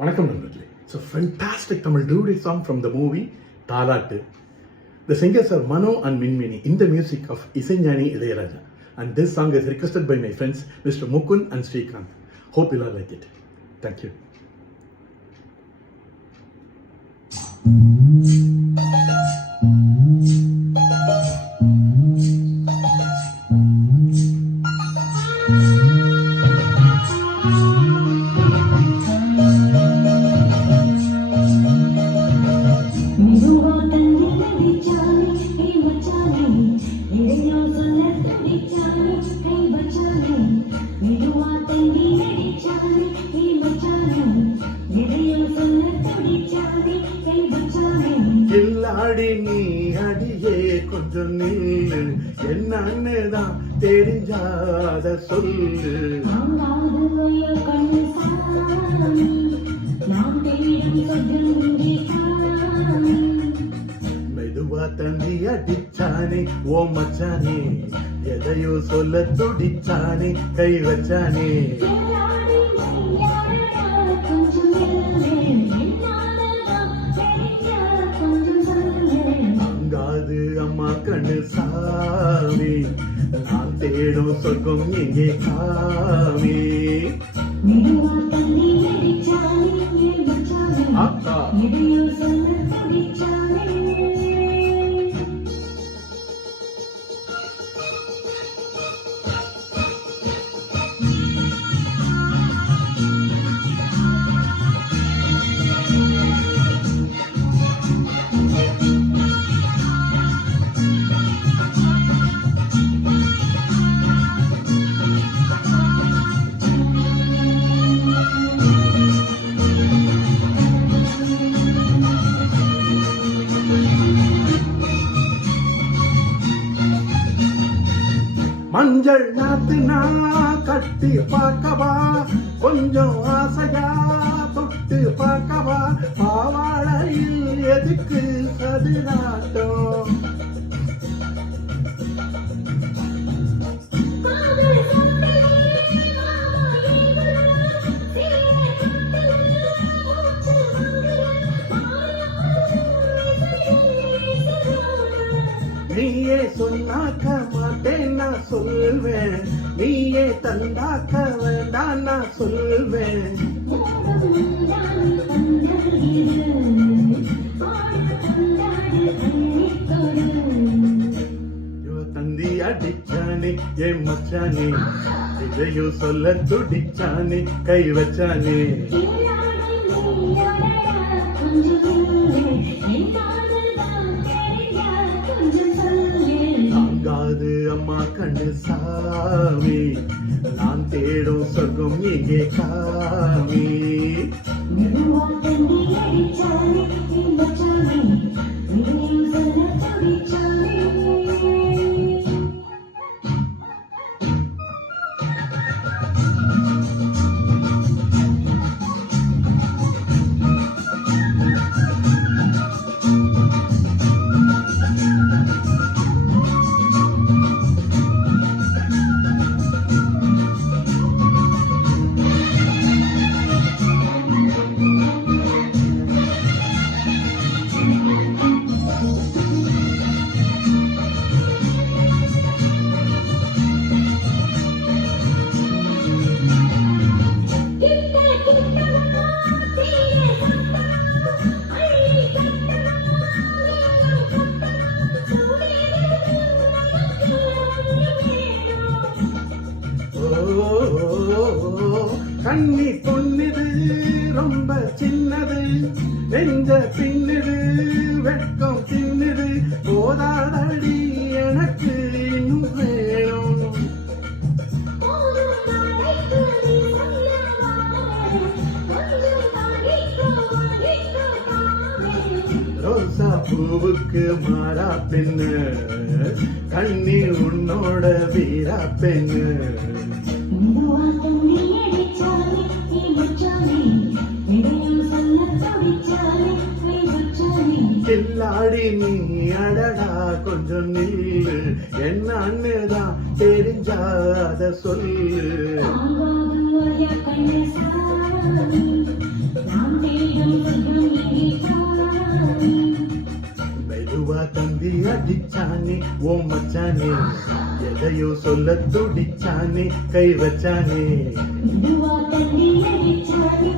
வணக்கம் நண்பர்களே. It's a fantastic Tamil duet song from the movie Taalattu. The singers are Mano and Minmini in the music of Isaignani Ilayaraja. And this song is requested by my friends Mr. Mukund and Srikanth. Hope you all like it. Thank you. கில்லாடி நீ அடியே கொஞ்சம் நில்லு, என்னன்னு தான் தெரிஞ்சாத சொல்லு. மெதுவா தந்தி அடிச்சானே ஓ மச்சானே, எதையோ சொல்ல துடிச்சானே கை வச்சானே. அம்மா கண்ணு சாமி, நான் தேடும் சொர்க்கம் எங்கே காமி. அக்கா மஞ்சள் நாத்து நான் கட்டி பார்க்கவா, கொஞ்சம் ஆசையா தொட்டு பார்க்கவா. பாவாடையில் எதுக்கு சதுராட்டம்? நீயே சொன்னாக்க மாட்டேன் நான் சொல்வேன், நீயே தந்தாக்க வேண்டாம் நான் சொல்வேன். தந்தி அடிச்சானே என் மச்சானே, இதையோ சொல்ல துடிச்சானே கை வச்சானே. அம்மா கண்ணு சாமி, நான் தேடும் சொர்க்கம் எங்கே காமி. கண்ணி பொன்னிது ரொம்ப சின்னது, நெஞ்ச பின்னிது வெட்கம் தின்னுது. போதாதடி எனக்கு இன்னும் வேணும். ரோசா பூவுக்கு மாறா பெண்ணு, கண்ணீர் உன்னோட வீரா பெண்ணு. கில்லாடி நீ அடடா கொஞ்சம் நில்லு, என்னன்னு தான் தெரிஞ்சாத சொல்லு. மெதுவா தந்தி அடிச்சானே ஓ மச்சானே எதையோ சொல்ல துடிச்சானே கை வச்சானே மெதுவா தண்ணி அடிச்சானே